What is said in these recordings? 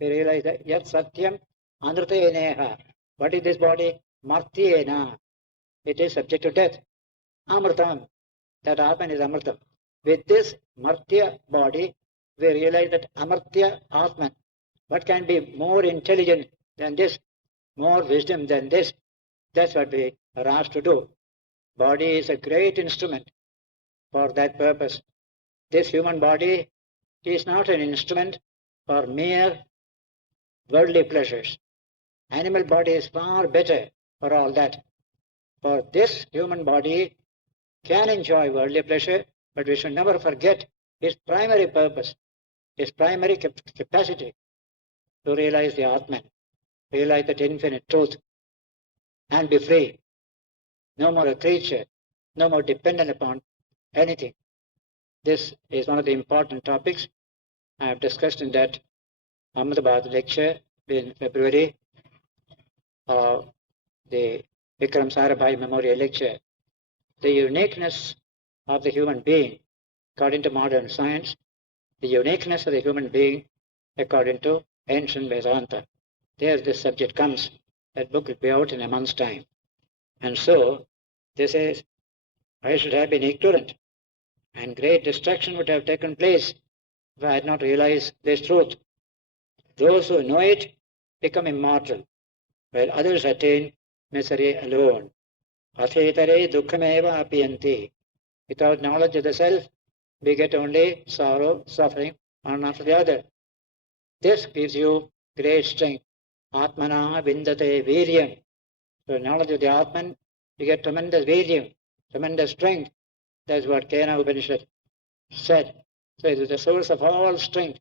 we realize that yat satyam anrutayeneha. What is this body? Martyena. It is subject to death. Amritam. That Atman is Amritam. With this Martya body, we realize that Amartya Atman. What can be more intelligent than this? More wisdom than this? That's what we are asked to do. Body is a great instrument for that purpose. This human body is not an instrument for mere worldly pleasures. Animal body is far better for all that. For this human body can enjoy worldly pleasure, but we should never forget its primary purpose, its primary capacity to realize the Atman, realize that infinite truth, and be free. No more a creature, no more dependent upon anything. This is one of the important topics I have discussed in that Ahmedabad lecture in February, the Vikram Sarabhai Memorial Lecture. The uniqueness of the human being, according to modern science, the uniqueness of the human being, according to ancient Vedanta. There this subject comes. That book will be out in a month's time. And so, this is, I should have been ignorant, and great destruction would have taken place if I had not realized this truth. Those who know it become immortal, while others attain misery alone. Athetare dukkhameva apiyanti. Without knowledge of the self, we get only sorrow, suffering, one after the other. This gives you great strength. Atmana vindate viryam. So knowledge of the Atman, you get tremendous viryam, tremendous strength. That's what Kena Upanishad said. So it is the source of all strength.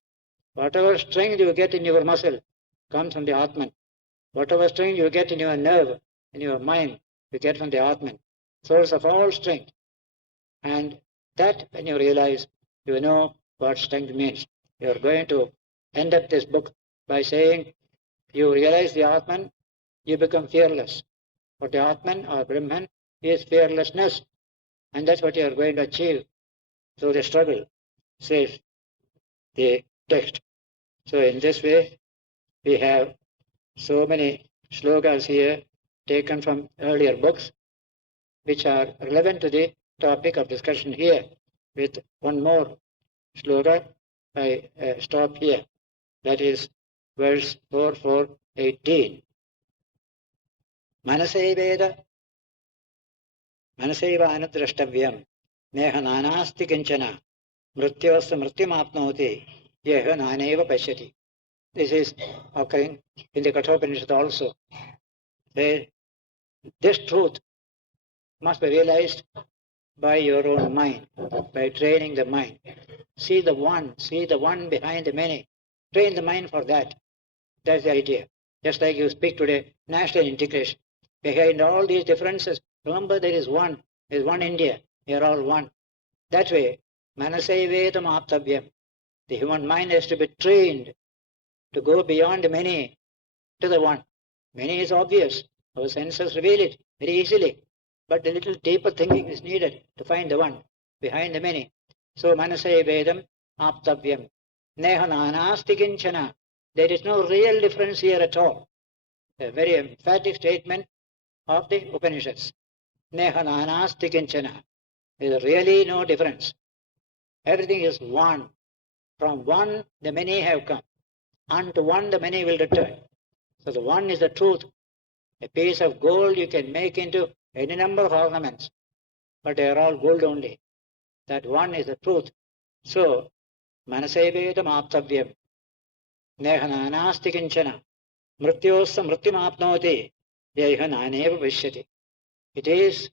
Whatever strength you get in your muscle comes from the Atman. Whatever strength you get in your nerve, in your mind, you get from the Atman. Source of all strength. And that, when you realize, you know what strength means. You are going to end up this book by saying, you realize the Atman, you become fearless. For the Atman or Brahman is fearlessness. And that's what you are going to achieve through the struggle, says the text. So in this way, we have so many slokas here taken from earlier books, which are relevant to the topic of discussion here. With one more sloka, I stop here. That is verse 4:18. Manasaiva anudrashtavyam neha nanasti kinchana mrityavasa mrityamapnoti yeha naneva pashyati. This is occurring in the Kathopanishad also. This truth must be realized by your own mind, by training the mind. See the one behind the many. Train the mind for that. That's the idea. Just like you speak today, national integration. Behind all these differences, remember there is one India. We are all one. That way, manasaivedam aptavyam. The human mind has to be trained to go beyond the many to the one. Many is obvious. Our senses reveal it very easily. But a little deeper thinking is needed to find the one behind the many. So, manasaivedam aptavyam. Neha nanasti kinchana. There is no real difference here at all. A very emphatic statement of the Upanishads. Neha nanasti kinchana. There is really no difference. Everything is one. From one, the many have come. Unto one, the many will return. So the one is the truth. A piece of gold you can make into any number of ornaments, but they are all gold only. That one is the truth. So, manasaivedam aptavyam. Neha nanasti kinchana. Mrityosa mrityamapnoti. Yeha naneva vishyati. It is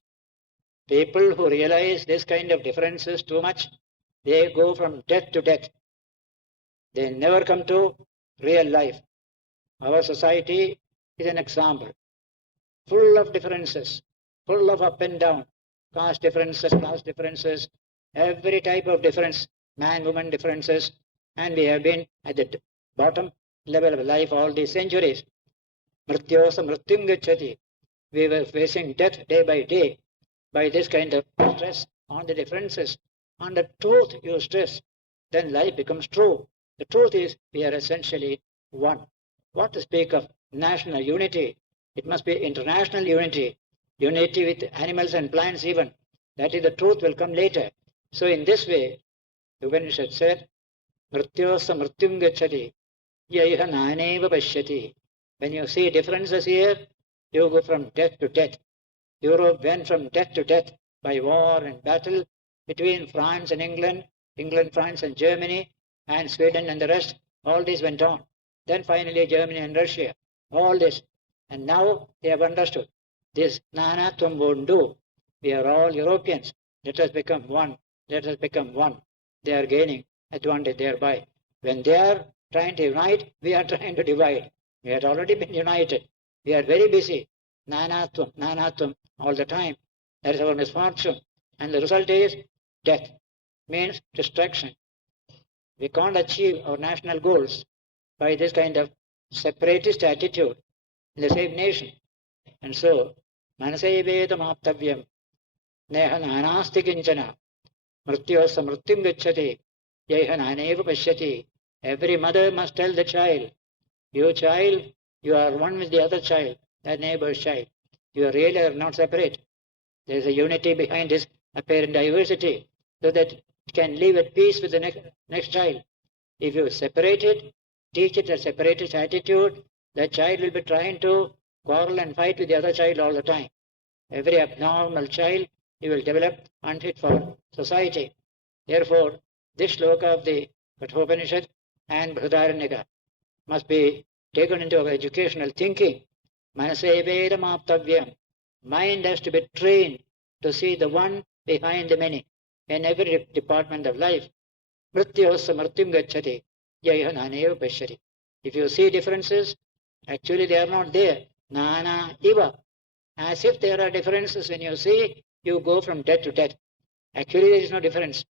people who realize this kind of differences too much, they go from death to death. They never come to real life. Our society is an example. Full of differences, full of up and down, caste differences, class differences, every type of difference, man-woman differences, and we have been at the bottom level of life all these centuries. Mrityosa mrityum gacchati. We were facing death day by day by this kind of stress on the differences. On the truth you stress, then life becomes true. The truth is we are essentially one. What to speak of national unity? It must be international unity. Unity with animals and plants even. That is, the truth will come later. So in this way, the Upanishad said, Mrityosa mrityum gacchati, yaiha naneva pashyati. When you see differences here, you go from death to death. Europe went from death to death by war and battle between France and England, England, France and Germany, and Sweden and the rest. All this went on. Then finally Germany and Russia. All this. And now they have understood. This nanatvam won't do. We are all Europeans. Let us become one. Let us become one. They are gaining advantage thereby. When they are trying to unite, we are trying to divide. We had already been united. We are very busy. Nanatvam, all the time. That is our misfortune. And the result is death. Means destruction. We can't achieve our national goals by this kind of separatist attitude in the same nation. And so, manasaivedam aptavyam, neha nanasti kinchana, mrityosa mrityum gacchati, yaiha naneva pashyati. Every mother must tell the child, you child, you are one with the other child, that neighbor's child. You really are not separate. There is a unity behind this apparent diversity, so that it can live at peace with the next child. If you separate it, teach it a separatist attitude, the child will be trying to quarrel and fight with the other child all the time. Every abnormal child, he will develop unfit for society. Therefore, this shloka of the Kathopanishad and Brihadaranyaka must be taken into our educational thinking. Manasevedam aptavyam. Mind has to be trained to see the one behind the many in every department of life. Mrityosa mrityum gacchati, yaiha naneva pashyati. If you see differences, actually they are not there. Nana iva. As if there are differences when you see, you go from death to death. Actually there is no difference.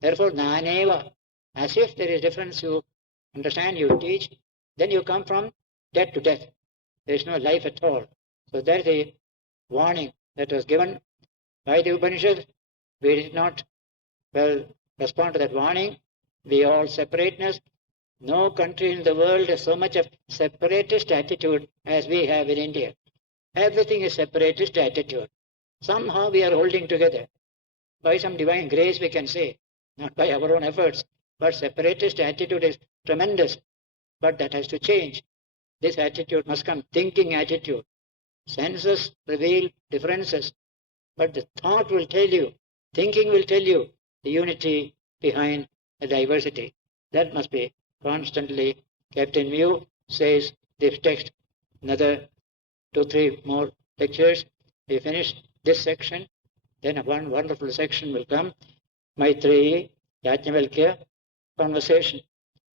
Therefore, naneva. As if there is difference, you understand, you teach, then you come from death to death. There is no life at all. So that is the warning that was given by the Upanishad. We did not respond to that warning. We all separateness. No country in the world has so much of separatist attitude as we have in India. Everything is separatist attitude. Somehow we are holding together. By some divine grace we can say, not by our own efforts, but separatist attitude is tremendous. But that has to change. This attitude must come, thinking attitude. Senses reveal differences, but the thought will tell you, thinking will tell you the unity behind the diversity. That must be constantly kept in view, says this text. Another 2-3 more lectures. We finish this section, then one wonderful section will come. Maitreyi, Yajnavalkya, conversation,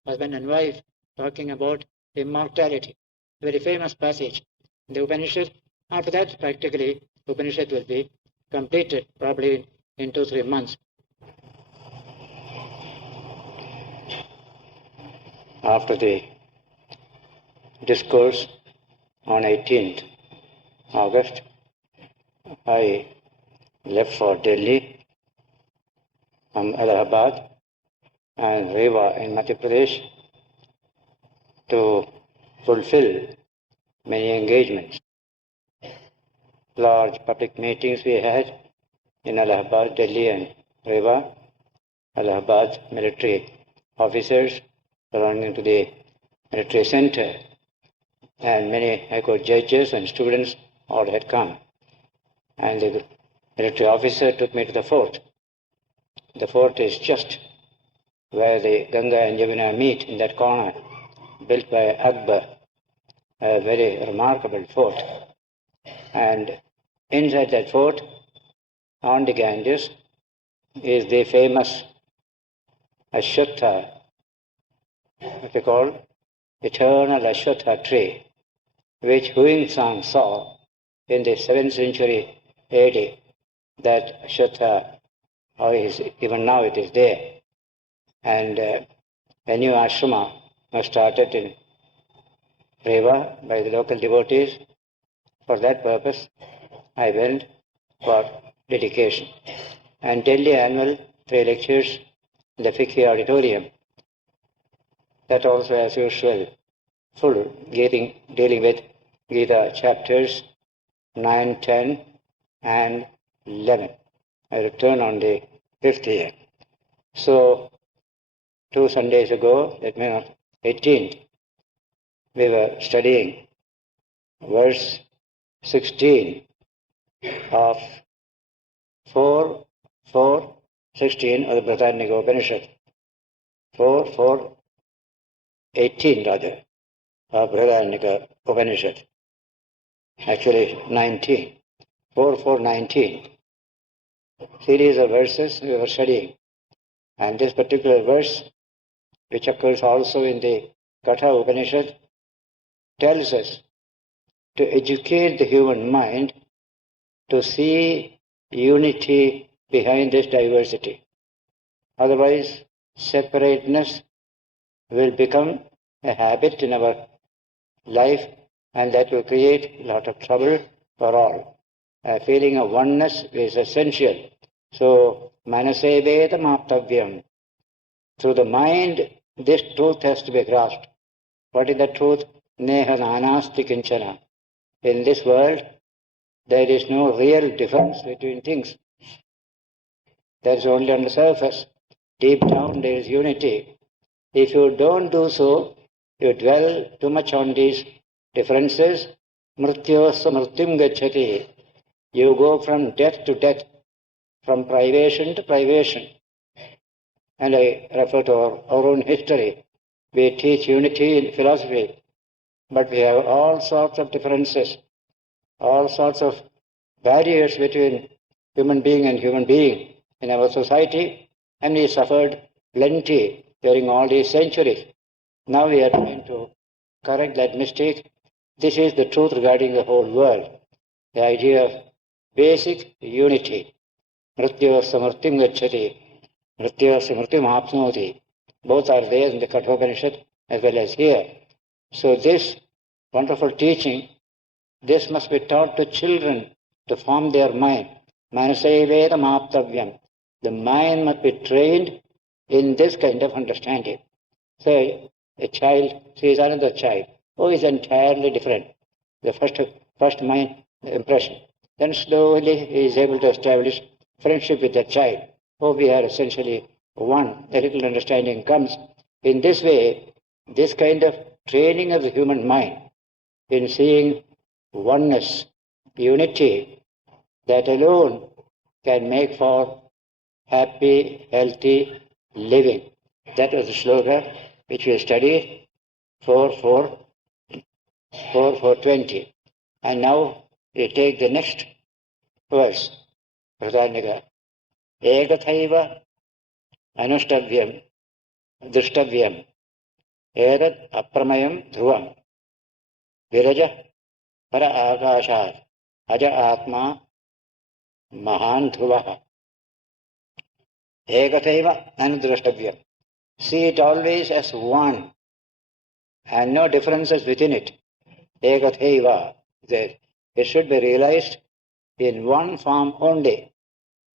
husband and wife, talking about immortality. Very famous passage in the Upanishad. After that, practically, Upanishad will be completed, probably in 2-3 months. After the discourse on 18th August, I left for Delhi from Allahabad and Rewa in Madhya Pradesh to fulfill many engagements. Large public meetings we had in Allahabad, Delhi and Rewa. Allahabad military officers belonging to the military center, and many High Court judges and students all had come. And the military officer took me to the fort. The fort is just where the Ganga and Yamuna meet, in that corner, built by Akbar, a very remarkable fort. And inside that fort, on the Ganges, is the famous Ashwatha, what we call eternal Ashwatha tree, which Huinsang saw in the 7th century AD. That Ashwatha, even now it is there. And a new ashrama was started in Rewa by the local devotees. For that purpose, I went for dedication. And Delhi annual 3 lectures in the Fikhi auditorium. That also, as usual, full, dealing with Gita chapters 9, 10, and 11. I return on the 5th year. So, 2 Sundays ago, that means 18th, we were studying verse 16 of 4:16 of the Brihadaranyaka Upanishad. 4:18 rather, of Brihadaranyaka Upanishad. Actually 19. 4:19. Series of verses we were studying. And this particular verse, which occurs also in the Katha Upanishad, tells us to educate the human mind to see unity behind this diversity. Otherwise, separateness will become a habit in our life, and that will create a lot of trouble for all. A feeling of oneness is essential. So, manaseveda maptavyam. Through the mind, this truth has to be grasped. What is the truth? Neha nanasti kinchana. In this world, there is no real difference between things. There is only on the surface. Deep down, there is unity. If you don't do so, you dwell too much on these differences. Mrityosya mrityum gacchati. You go from death to death, from privation to privation. And I refer to our own history. We teach unity in philosophy, but we have all sorts of differences, all sorts of barriers between human being and human being in our society, and we suffered plenty during all these centuries. Now we are trying to correct that mistake. This is the truth regarding the whole world. The idea of basic unity. Mrityosya mrityum gacchati. Mrityosya mrityum apnoti. Both are there in the Kathopanishad as well as here. So this wonderful teaching, this must be taught to children to form their mind. Manaseveda maptavyam. The mind must be trained in this kind of understanding. So a child sees another child who is entirely different. The first mind impression. Then slowly he is able to establish friendship with that child. Oh, we are essentially one. A little understanding comes. In this way, this kind of training of the human mind in seeing oneness, unity, that alone can make for happy, healthy living. That was the slogan which we studied 4:20. And now we take the next verse, Brihadaranyaka. Ekathaiva anushtavyam drishtavyam edat apramayam dhruvam viraja para akashat aja atma mahan dhruvaha. Ekathaiva anudrashtavyam. See it always as one and no differences within it. Ekathaiva. It should be realized in one form only.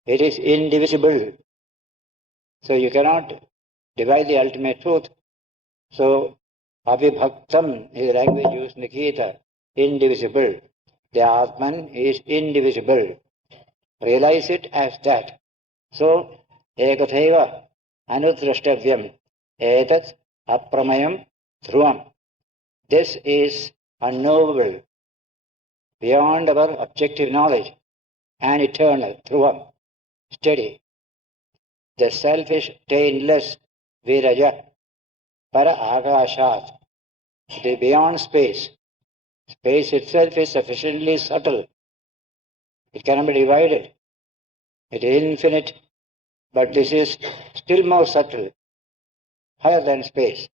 It is indivisible. So you cannot divide the ultimate truth. So, abhibhaktam is the language used in the Gita, indivisible. The Atman is indivisible. Realize it as that. So, ekathaiva anudrashtavyam etat apramayam dhruvam. This is unknowable, beyond our objective knowledge, and eternal, dhruvam, steady. The self is taintless, viraja, para akashat, the beyond space. Space itself is sufficiently subtle. It cannot be divided. It is infinite, but this is still more subtle, higher than space.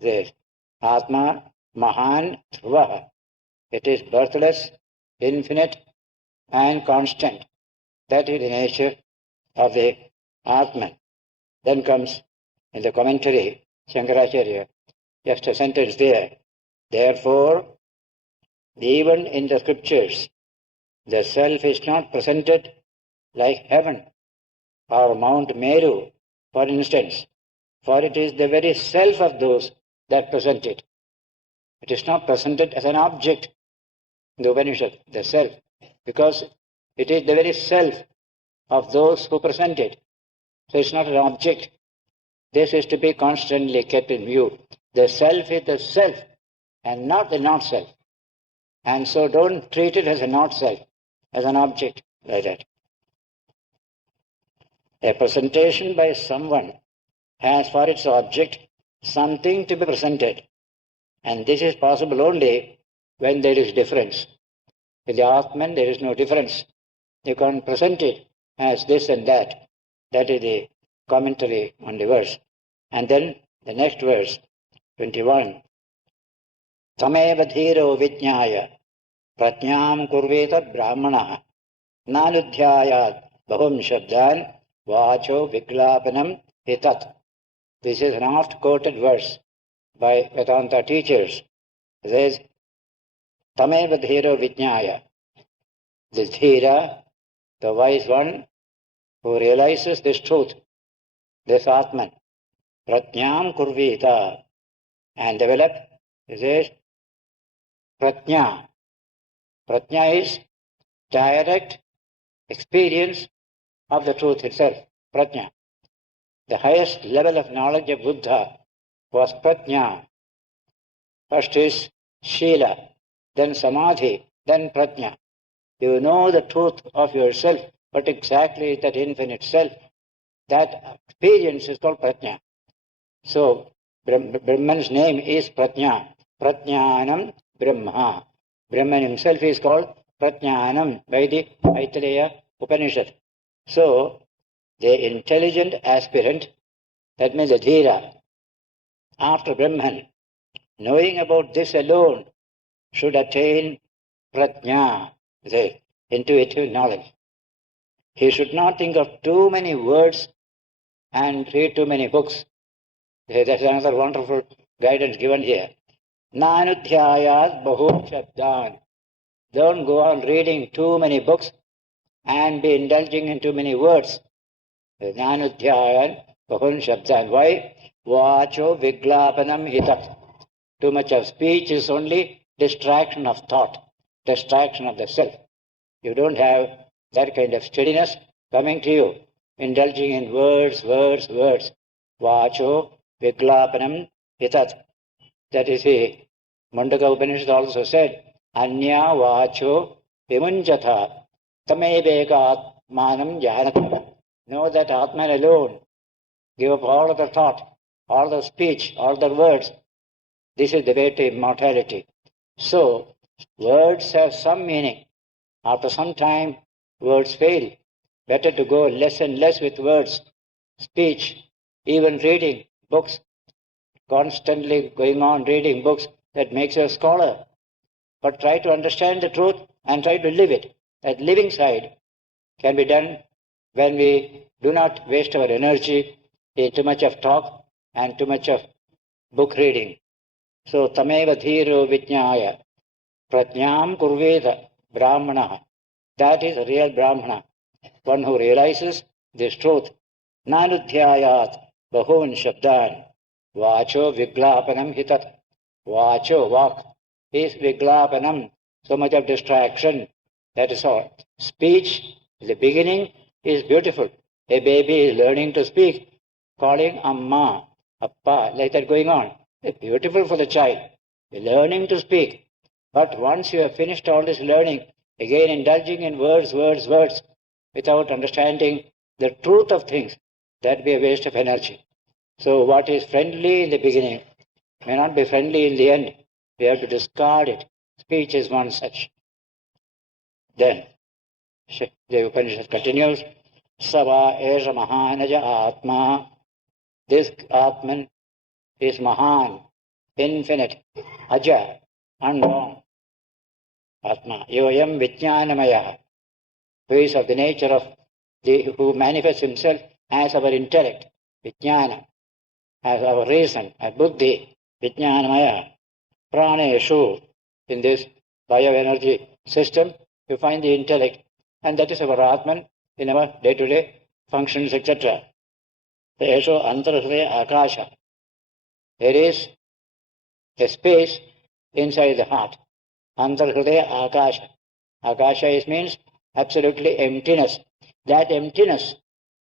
This Atma Mahan Dhruvaha. It is birthless, infinite, and constant. That is the nature of the Atman. Then comes in the commentary, Shankaracharya, just a sentence there. Therefore, even in the scriptures, the self is not presented like heaven or Mount Meru, for instance, for it is the very self of those that present it. It is not presented as an object in the Upanishad, the self, because it is the very self of those who present it. So it's not an object. This is to be constantly kept in view. The self is the self and not the not-self. And so don't treat it as a not-self, as an object like that. A presentation by someone has for its object something to be presented. And this is possible only when there is difference. With the Atman, there is no difference. You can't present it as this and that. That is the commentary on the verse. And then the next verse, 21. Tameva dhiro vijñāya prajñām kurveta brahmana nānudhyāyāt bahum shabdān vācho viglāpanam hitat. This is an oft-quoted verse by Vedanta teachers. It says, Tameva dhiro vijñāya. The dhira, the wise one, who realizes this truth, this Atman, prajñām kurveta, and develop, it says, prajñā. Prajñā is direct experience of the truth itself, prajñā. The highest level of knowledge of Buddha was prajñā. First is Shila, then Samadhi, then prajñā. You know the truth of yourself, but exactly that infinite self. That experience is called prajñā. So, Brahman's name is prajñā. Prajñānam Brahma. Brahman himself is called prajñānam by the Aitreya Upanishad. So, the intelligent aspirant, that means the dhira, after Brahman, knowing about this alone, should attain prajñā, the intuitive knowledge. He should not think of too many words and read too many books. That's another wonderful guidance given here. Nānudhyāyāt bahum shabdān. Don't go on reading too many books and be indulging in too many words. Nānudhyāyāt bahum shabdān. Why? Vācho viglāpanam hitat. Too much of speech is only distraction of thought, distraction of the self. You don't have that kind of steadiness coming to you, indulging in words. Vācho viglāpanam hitat. That is the Mandaka Upanishad also said, Anya Vācho vimunjatha tameveka atmanam janata. Know that Atman alone. Give up all of the thought, all the speech, all the words. This is the way to immortality. So, words have some meaning. After some time, words fail. Better to go less and less with words, speech, even reading books. Constantly going on reading books, that makes you a scholar. But try to understand the truth and try to live it. That living side can be done when we do not waste our energy in too much of talk and too much of book reading. So, tameva dhiro vijñāya prajñām kurveta brahmana. That is a real brahmana, one who realizes this truth. Nānudhyāyāt bahūn shabdān. Vācho viglāpanam hitat. Vācho, walk, is viglāpanam, so much of distraction. That is all. Speech, the beginning is beautiful. A baby is learning to speak, calling amma, appa, like that going on. It's beautiful for the child, learning to speak. But once you have finished all this learning, again indulging in words, without understanding the truth of things, that be a waste of energy. So what is friendly in the beginning may not be friendly in the end. We have to discard it. Speech is one such. Then, the Upanishad continues, Sava esha mahanaja atma. This Atman is Mahan, infinite, Aja, unborn. Atma, Yoyam Vijñānamaya, who is of the nature of who manifests himself as our intellect, Vijñāna, as our reason, as Buddhi, Vijñānamaya. Praneshu, in this bioenergy system, you find the intellect, and that is our Atman in our day-to-day functions, etc. Esho antarhriya akasha. There is a space inside the heart. Antarhridaya Akasha. Akasha means absolutely emptiness. That emptiness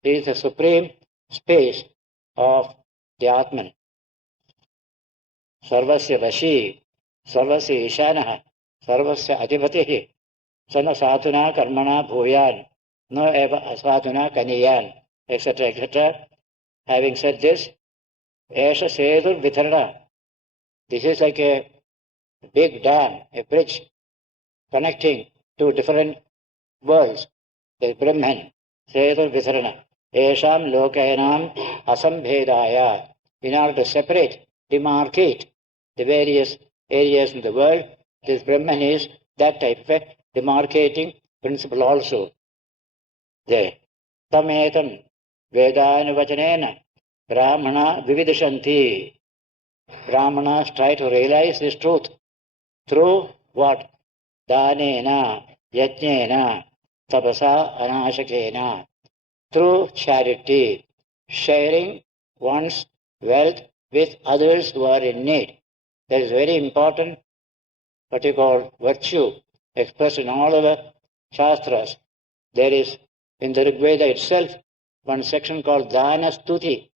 is the supreme space of the Atman. Sarvasya Vashi, Sarvasya Ishanah, Sarvasya Adhipatihi, Sana Satuna Karmana Bhuyan, No Eva Asatuna Kaniyan, etc. etc. Having said this, Esha Sedur Vitharana. This is like a big dam, a bridge connecting two different worlds. The Brahman, Sedur Vitharana. Esham Lokayanam Asambhedaya. In order to separate, demarcate the various areas in the world, this Brahman is that type of a demarcating principle also. There. Tametam Vedanuvachanena Brahmana Vividishanti. Brahmanas try to realize this truth through what? Danena, Yajnena, Tapasa, Anashakena. Through charity, sharing one's wealth with others who are in need. That is very important, what you call virtue, expressed in all of the Shastras. There is, in the Rig Veda itself, one section called Dana Stuti,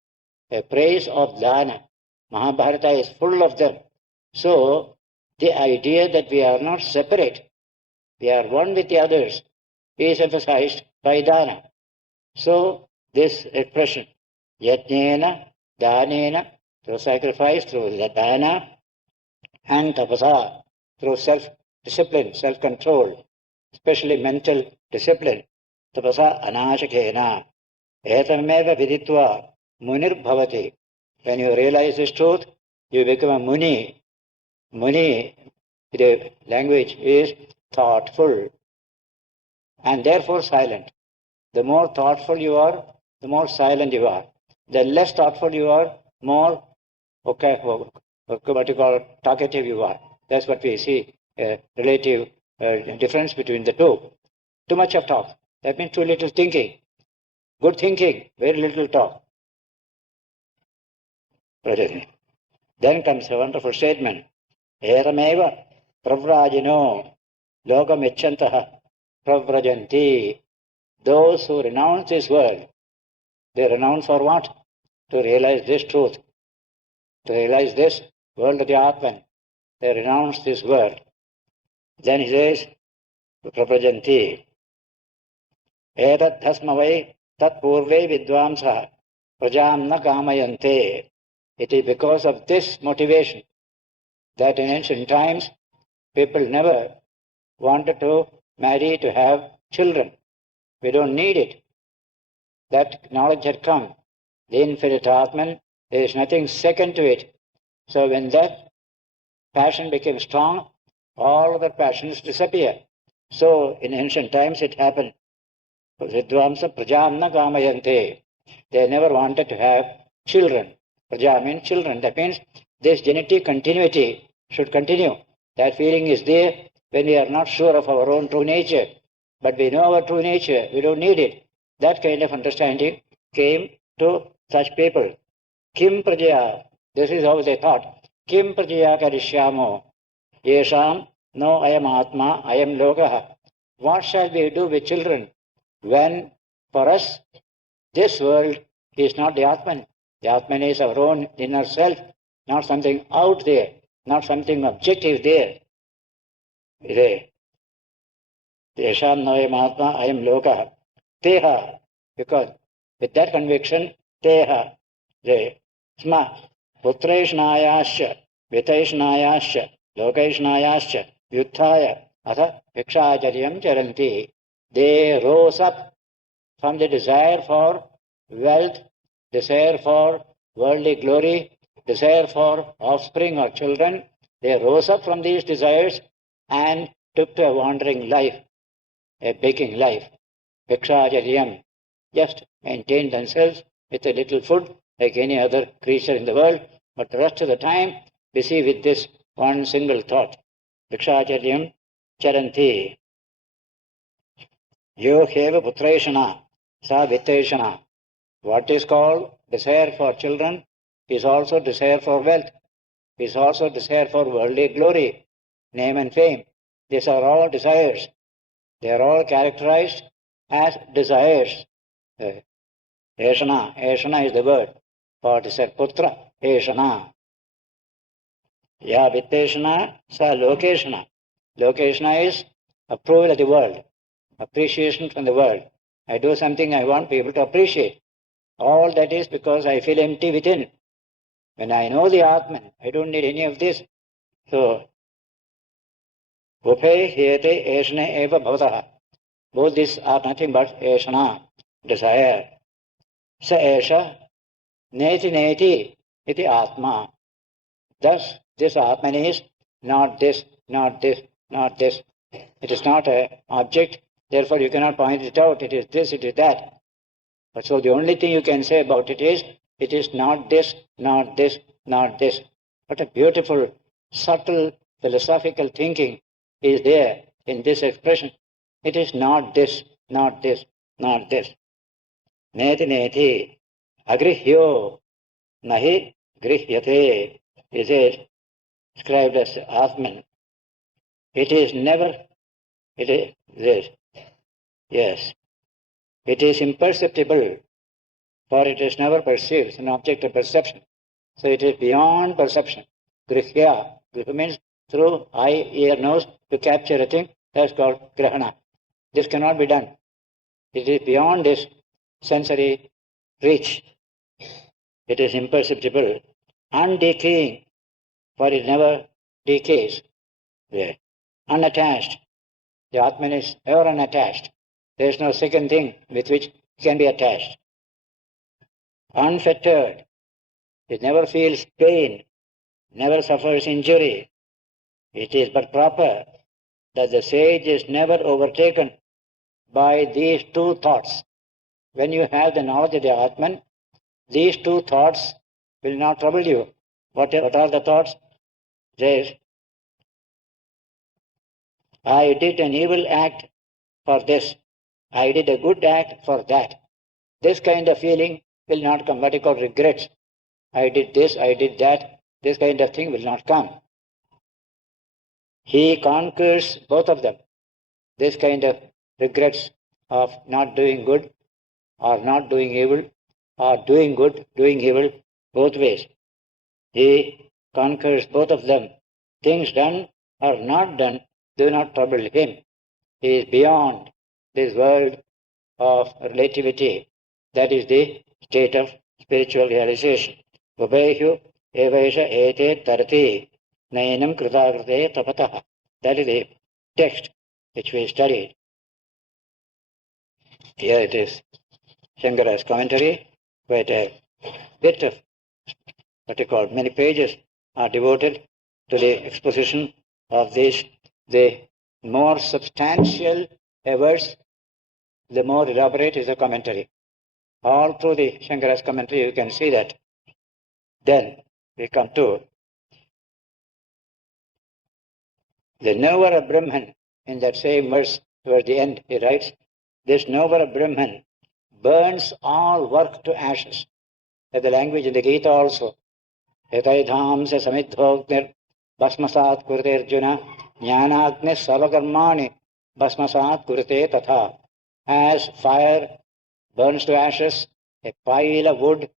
a praise of Dana. Mahabharata is full of them. So, the idea that we are not separate, we are one with the others, is emphasized by Dana. So, this expression, Yajnena, Danena, through sacrifice, through Dana, and Tapasa, through self-discipline, self-control, especially mental discipline. Tapasa Anashakena. Etameva Viditva Munir Bhavati. When you realize this truth, you become a Muni. Muni, the language is thoughtful and therefore silent. The more thoughtful you are, the more silent you are. The less thoughtful you are, more what you call talkative you are. That's what we see, a relative difference between the two. Too much of talk. That means too little thinking. Good thinking, very little talk. Then comes a wonderful statement. Erameva pravrajino lokamichantaha pravrajanti. Those who renounce this world, they renounce for what? To realize this truth. To realize this world of the Atman. They renounce this world. Then he says, praprajanti. Etat dhasmavai tat purve vidvamsa prajam na kamayante. It is because of this motivation that in ancient times people never wanted to marry, to have children. We don't need it. That knowledge had come. The infinite Atman, there is nothing second to it. So when that passion became strong, all other passions disappear. So in ancient times it happened. Vidvamsa prajamna kamayante. They never wanted to have children. Praja means children. That means this genetic continuity should continue. That feeling is there when we are not sure of our own true nature. But we know our true nature. We don't need it. That kind of understanding came to such people. Kim prajaya. This is how they thought. Kim prajaya karishyamo. Yesham no ayam atma ayam lokaha. What shall we do with children when for us this world is not the Atman? The Atman is our own inner self, not something out there, not something objective there. Yesham no ayam atma ayam lokaha. Teha. Because with that conviction, teha. Sma. Putreshnaayascha, Vitaishnaayascha, Lokaishnaayascha, Yuthaya, Atha, Vikshacharyam Charanti. They rose up from the desire for wealth, desire for worldly glory, desire for offspring or children. They rose up from these desires and took to a wandering life, a begging life. Vikshacharyam, just maintained themselves with a little food like any other creature in the world, but the rest of the time busy with this one single thought. Vikshacharyam charanti. Yo heva putreshana, sa vitteshana. What is called desire for children is also desire for wealth. is also desire for worldly glory, name and fame. These are all desires. They are all characterized as desires. Eshana. Eshana is the word for desire. Putra. Eshana. Ya Vitteshana, sa Lokeshana. Lokeshana is approval of the world, appreciation from the world. I do something, I want people to appreciate. All that is because I feel empty within. When I know the Atman, I don't need any of this. So, Upe Hete Eshane Eva Bhavataha. Both these are nothing but Eshana, desire. Sa Esha Neti Neti iti Atma. Thus, this Atman is not this, not this, not this. It is not an object, therefore you cannot point it out. It is this, it is that. But so the only thing you can say about it is not this, not this, not this. What a beautiful, subtle, philosophical thinking is there in this expression. It is not this, not this, not this. Neti neti agrihyo nahi grihyate is it described as Atman. It is never, it is this. Yes. It is imperceptible, for it is never perceived. It's an object of perception. So it is beyond perception. Grihya. Grihya means through eye, ear, nose to capture a thing. That's called grahana. This cannot be done. It is beyond this sensory reach. It is imperceptible, undecaying, for it never decays. Yeah. Unattached. The Atman is ever unattached. There is no second thing with which it can be attached. Unfettered. It never feels pain, never suffers injury. It is but proper that the sage is never overtaken by these two thoughts. When you have the knowledge of the Atman, these two thoughts will not trouble you. What are the thoughts? Says, I did an evil act for this. I did a good act for that. This kind of feeling will not come. What you call regrets. I did this, I did that. This kind of thing will not come. He conquers both of them. This kind of regrets of not doing good or not doing evil, or doing good, doing evil, both ways. He conquers both of them. Things done or not done do not trouble him. He is beyond this world of relativity. That is the state of spiritual realization. Ubehyu evaisha ete tarati nainam kritakrite tapataha. That is the text which we studied. Here it is. Shankara's commentary, quite a bit of what you call many pages are devoted to the exposition of this. The more substantial a verse, the more elaborate is the commentary. All through the Shankara's commentary you can see that. Then we come to the knower of Brahman. In that same verse towards the end he writes, this knower of Brahman burns all work to ashes. That's the language in the Gita also. Etaidhamsa samidhognir basmasat kurte Arjuna jnanagnis sarvakarmani basmasat kurte tatha. As fire burns to ashes a pile of wood,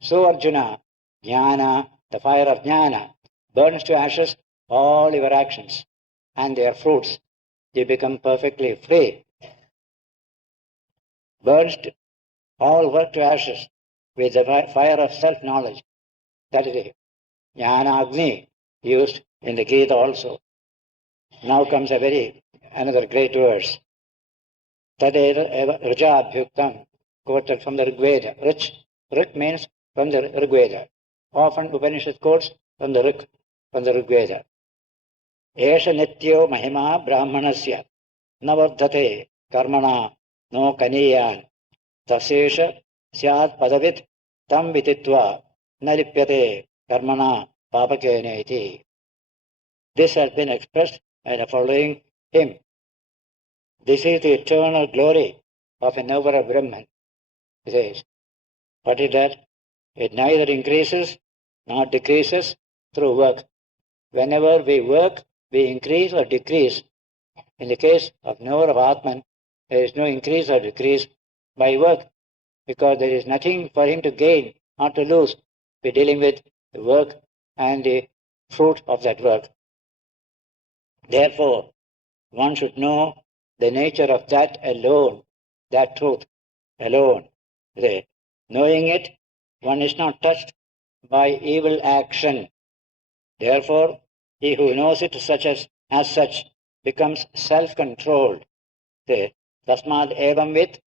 so Arjuna, jnana, the fire of jnana, burns to ashes all your actions and their fruits. They become perfectly free. Burns all work to ashes with the fire of self-knowledge. That is the jnana agni used in the Gita also. Now comes another great verse. Tadeva rajabhyuktam, quoted from the Rigveda. Rik means from the Rigveda. Often Upanishad quotes from the Rigveda. Esha nityo mahima brahmanasya navardhate karmana no kaniyan tasesha syat padavit tam vititva nalipyate karmana papakene iti. This has been expressed in the following hymn. This is the eternal glory of a knower of Brahman. It says, what is that? It neither increases nor decreases through work. Whenever we work, we increase or decrease. In the case of knower of Atman, there is no increase or decrease by work, because there is nothing for him to gain or to lose. We're dealing with the work and the fruit of that work. Therefore, one should know the nature of that alone, that truth alone. Knowing it, one is not touched by evil action. Therefore, he who knows it as such becomes self-controlled. Tasmad evam with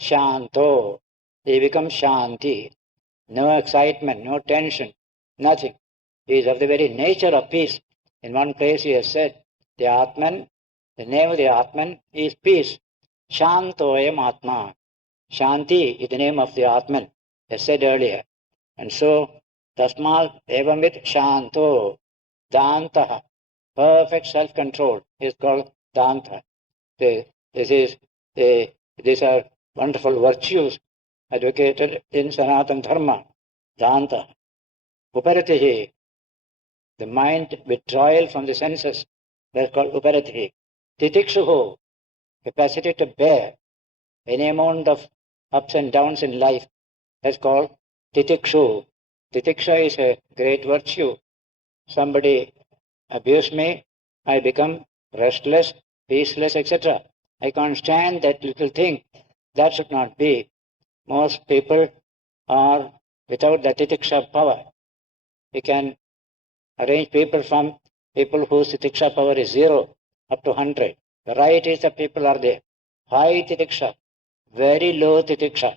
shanto. He becomes shanti. No excitement, no tension, nothing. He is of the very nature of peace. In one place he has said, the Atman, the name of the Atman is peace. Shantoyam Atma. Shanti is the name of the Atman, as said earlier. And so, Tasmal evam with Shanto, Dantaha, perfect self-control is called Danta. These are wonderful virtues advocated in Sanatana Dharma. Danta. Uparatihi, the mind withdrawal from the senses, that's called Uparatihi. Titikshuhu, capacity to bear any amount of ups and downs in life, that's called Titikshu. Titiksha is a great virtue. Somebody abuse me, I become restless, peaceless, etc. I can't stand that little thing. That should not be. Most people are without the titiksha power. We can arrange people from people whose titiksha power is 0 up to 100. The varieties of people are there. High titiksha, very low titiksha.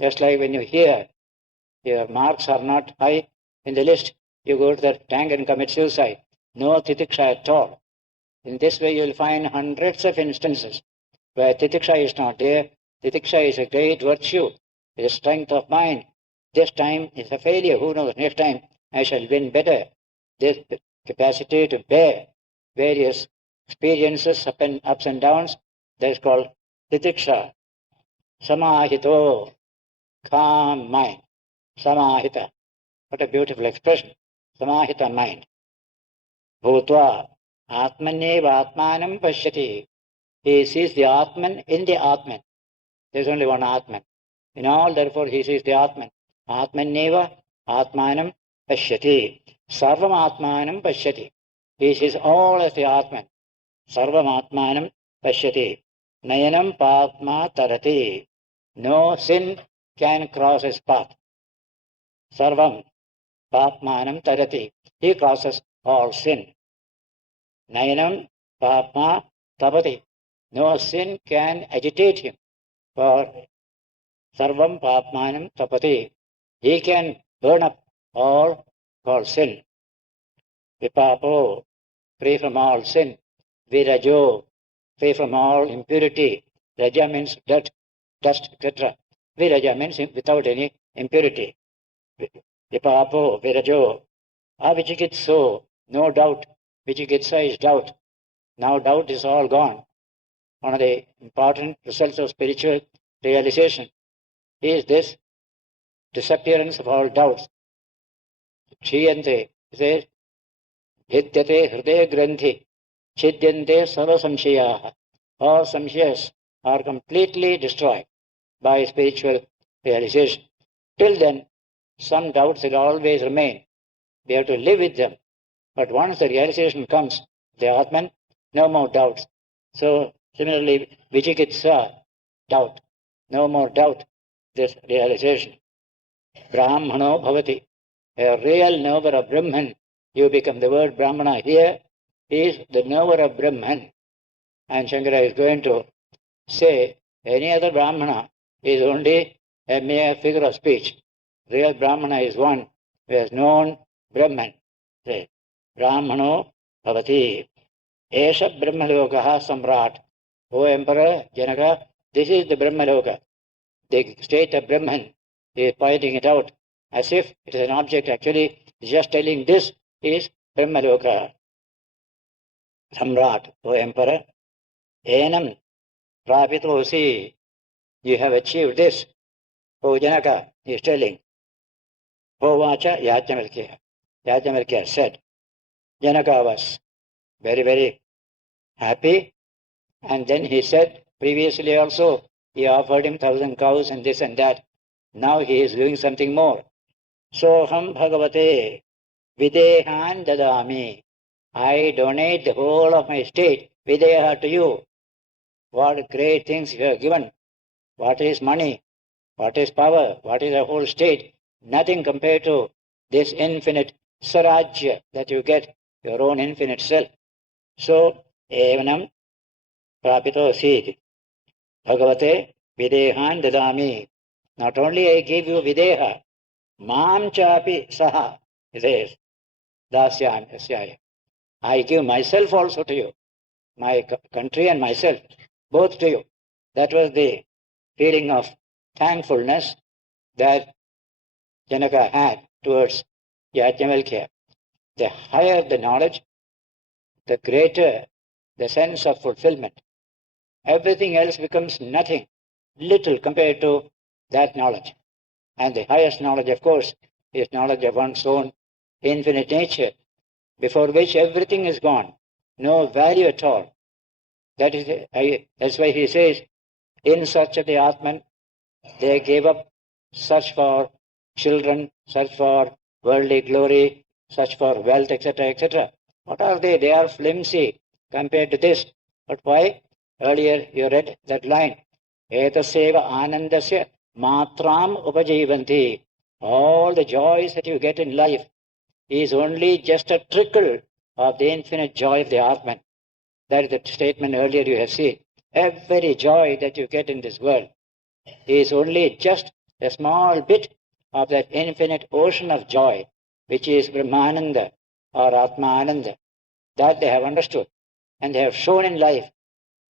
Just like when you hear your marks are not high in the list, you go to the tank and commit suicide. No titiksha at all. In this way you will find hundreds of instances where titiksha is not there. Titiksha is a great virtue, it is strength of mind. This time is a failure. Who knows? Next time I shall win better. This capacity to bear various experiences, ups and downs, that is called titiksha. Samahito, calm mind. Samahita. What a beautiful expression. Samahita mind. Bhutva, Atmaneva Atmanam Pashyati. He sees the Atman in the Atman. There is only one Atman. In all, therefore, he sees the Atman. Atmaneva Atmanam Pashyati. Sarvam Atmanam Pashyati. He sees all as the Atman. Sarvam Atmanam Pashyati. Nayanam Papma Tarati. No sin can cross his path. Sarvam Papmanam Tarati. He crosses all sin. Nayanam Papma Tapati. No sin can agitate him. For Sarvam Papmanam Tapati. He can burn up all called sin. Vipapo, free from all sin. Virajo, free from all impurity. Raja means dirt, dust, etc. Viraja means without any impurity. Vipapo, virajo. Avichikitso, no doubt. Vichikitsa is doubt. Now doubt is all gone. One of the important results of spiritual realization is this disappearance of all doubts. Chiyante says, Hidyate hridaya granthi, chidyante sarva samshayaha. All samshayas are completely destroyed by spiritual realization. Till then, some doubts will always remain. We have to live with them. But once the realization comes, the Atman, no more doubts. So, similarly, Vichikitsa, doubt. No more doubt, this realization. Brahmano bhavati. A real knower of Brahman, you become. The word Brahmana here is the knower of Brahman. And Shankara is going to say any other Brahmana is only a mere figure of speech. Real Brahmana is one who has known Brahman. Say, Brahmano bhavati. Esha Brahmalokaha Samrat. O Emperor Janaka, this is the Brahmaloka. The state of Brahman. He is pointing it out as if it is an object. Actually, just telling this is Brahmaloka. Samrat, O Emperor. Enam Prapitosi. You have achieved this. O Janaka, he is telling. Hovacha Yajnavalkya. Yajnavalkya said, Janaka was very, very happy. And then he said, previously also, he offered him 1,000 cows and this and that. Now he is doing something more. Soham Bhagavate Videhan Dadami. I donate the whole of my estate, Videha, to you. What great things you have given. What is money? What is power? What is a whole state? Nothing compared to this infinite Sarajya that you get, your own infinite self. So, evanam prapito siti. Bhagavate videhan dadami. Not only I give you videha, mam chapi saha, he says, dasyam yasyaya. I give myself also to you, my country and myself, both to you. That was the feeling of thankfulness that Janaka had towards Yajnavalkya. The higher the knowledge, the greater the sense of fulfillment. Everything else becomes nothing, little compared to that knowledge. And the highest knowledge, of course, is knowledge of one's own infinite nature, before which everything is gone, no value at all. That's why he says, in search of the Atman, they gave up search for children, search for worldly glory, search for wealth, etc., etc. What are they? They are flimsy compared to this. But why? Earlier you read that line, Etaseva anandasya matram upajivanti. All the joys that you get in life is only just a trickle of the infinite joy of the Atman. That is the statement earlier you have seen. Every joy that you get in this world is only just a small bit of that infinite ocean of joy, which is Brahmananda or Atmananda. That they have understood and they have shown in life.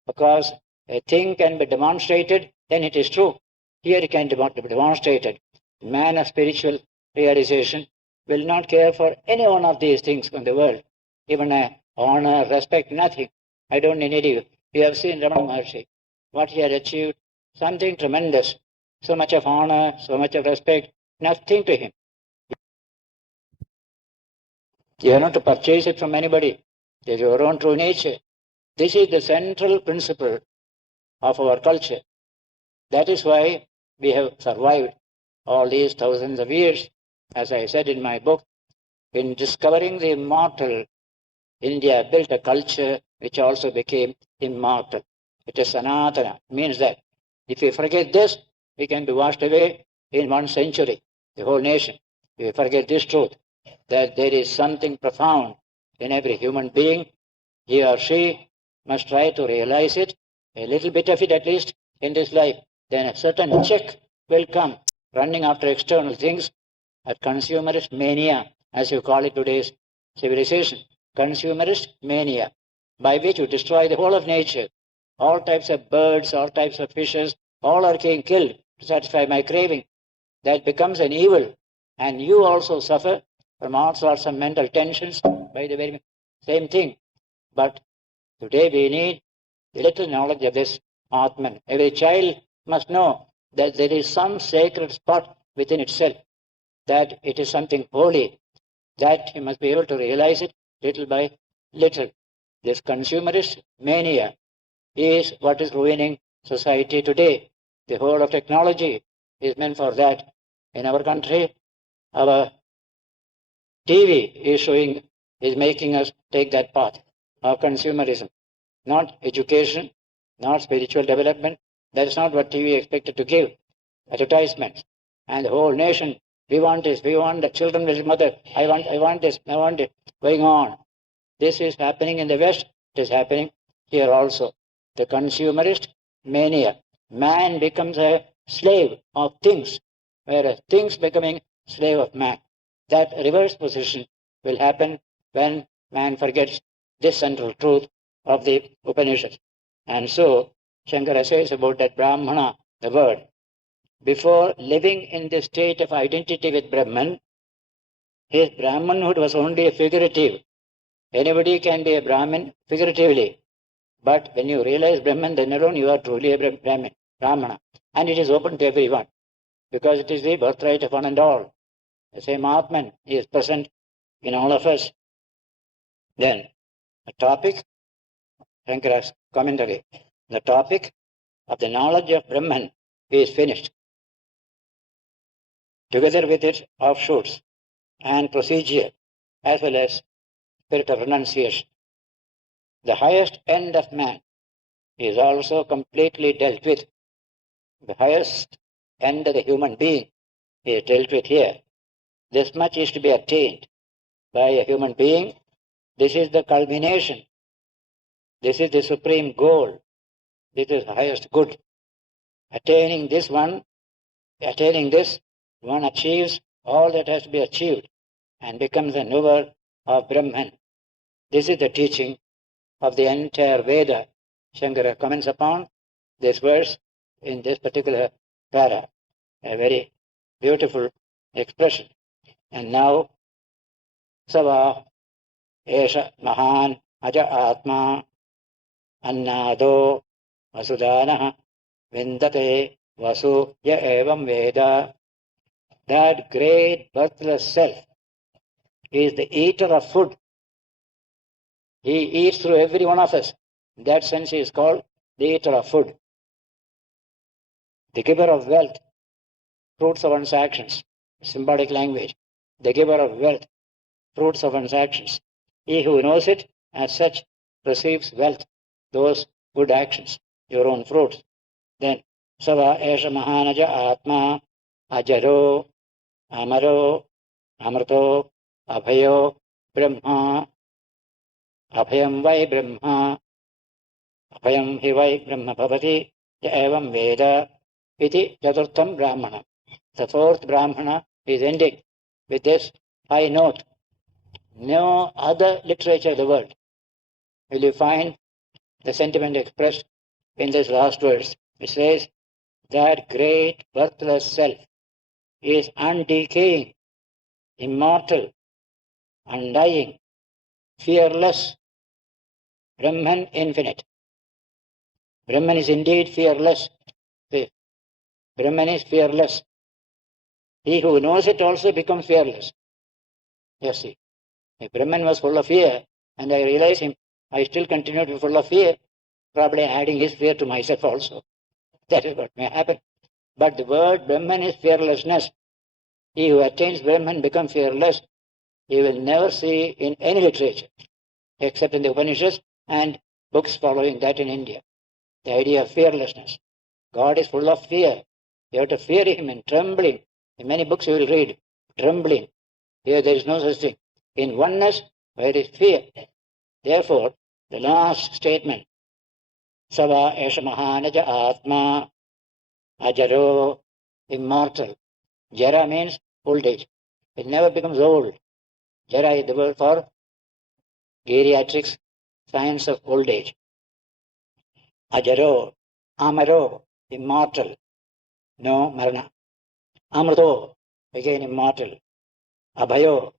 Because a thing can be demonstrated, then it is true. Here it can be demonstrated. Man of spiritual realization will not care for any one of these things in the world. Even honor, respect, nothing. I don't need you. You have seen Ramana Maharshi, what he had achieved, something tremendous. So much of honor, so much of respect, nothing to him. You are not to purchase it from anybody. It is your own true nature. This is the central principle of our culture. That is why we have survived all these thousands of years. As I said in my book, in discovering the immortal, India built a culture which also became immortal. It is Sanatana. It means that if we forget this, we can be washed away in 1 century, the whole nation. If we forget this truth, that there is something profound in every human being, he or she must try to realize it, a little bit of it at least in this life. Then a certain check will come, running after external things, a consumerist mania, as you call it today's civilization. Consumerist mania, by which you destroy the whole of nature. All types of birds, all types of fishes, all are being killed to satisfy my craving. That becomes an evil. And you also suffer from all sorts of mental tensions by the very same thing. But today we need a little knowledge of this Atman. Every child must know that there is some sacred spot within itself, that it is something holy, that he must be able to realize it little by little. This consumerist mania is what is ruining society today. The whole of technology is meant for that. In our country, our TV is making us take that path of consumerism. Not education, not spiritual development. That is not what TV expected to give. Advertisements. And the whole nation, we want this, we want the children with mother, I want this, I want it, going on. This is happening in the West, it is happening here also. The consumerist mania. Man becomes a slave of things, whereas things becoming slave of man. That reverse position will happen when man forgets this central truth of the Upanishads. And so, Shankara says about that Brahmana, the word, before living in the state of identity with Brahman, his Brahmanhood was only a figurative. Anybody can be a Brahmin figuratively. But when you realize Brahman, then alone you are truly a Brahmin, Brahmana. And it is open to everyone, because it is the birthright of one and all. The same Atman is present in all of us. Then the topic, Shankara's commentary, the topic of the knowledge of Brahman is finished, together with its offshoots and procedure, as well as spirit of renunciation. The highest end of man is also completely dealt with. The highest end of the human being is dealt with here. This much is to be attained by a human being. This is the culmination. This is the supreme goal. This is the highest good. Attaining this, one achieves all that has to be achieved and becomes a knower of Brahman. This is the teaching of the entire Veda. Shankara comments upon this verse in this particular para, a very beautiful expression. And now, Sava Esha Mahan Aja Atma Annado Vasudana Vindate Vasu Ya Evam Veda. That great birthless self is the eater of food. He eats through every one of us. In that sense, he is called the eater of food. The giver of wealth, fruits of one's actions, symbolic language. The giver of wealth, fruits of one's actions. He who knows it as such receives wealth, those good actions, your own fruits. Then, Sava Esha Mahanaja Atma Ajaro Amaro Amrto Abhayo Brahma Abhayam Vai Brahma Abhayam Hi Vai Brahma Bhavati Ya Evam Veda Iti Chaturtham Brahmana. The fourth Brahmana is ending with this high note. No other literature of the world will you find the sentiment expressed in this last verse. It says that great birthless self is undecaying, immortal, undying, fearless, Brahman infinite. Brahman is indeed fearless. Brahman is fearless. He who knows it also becomes fearless. Yes, see. If Brahman was full of fear, and I realize him, I still continue to be full of fear, probably adding his fear to myself also. That is what may happen. But the word Brahman is fearlessness. He who attains Brahman becomes fearless. He will never see in any literature, except in the Upanishads and books following that in India, the idea of fearlessness. God is full of fear. You have to fear him and trembling. In many books you will read, trembling. Here there is no such thing. In oneness, where is fear. Therefore, the last statement, Sava Esha Mahanaja Atma Ajaro, immortal. Jara means old age. It never becomes old. Jara is the word for geriatrics, science of old age. Ajaro, Amaro, immortal. No Marana. Amrto, again immortal. Abhayo,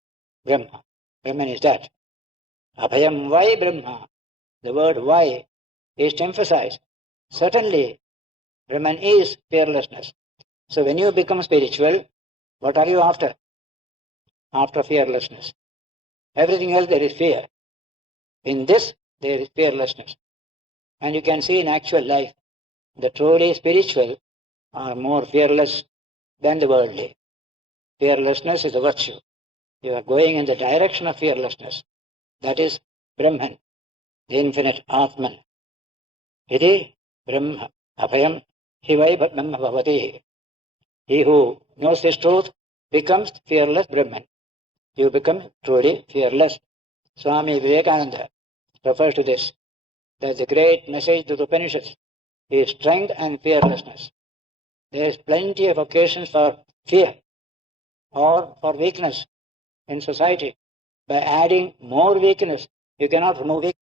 Brahma. Brahman is that. Abhayam Vai Brahma. The word Vai is to emphasize. Certainly, Brahman is fearlessness. So when you become spiritual, what are you after? After fearlessness. Everything else there is fear. In this, there is fearlessness. And you can see in actual life, the truly spiritual are more fearless than the worldly. Fearlessness is a virtue. You are going in the direction of fearlessness. That is Brahman, the infinite Atman. Iti Brahma Abhayam Hivai Brahma Bhavati. He who knows this truth becomes fearless Brahman. You become truly fearless. Swami Vivekananda refers to this. That the great message to the Upanishads is strength and fearlessness. There is plenty of occasions for fear or for weakness in society. By adding more weakness, you cannot remove weakness.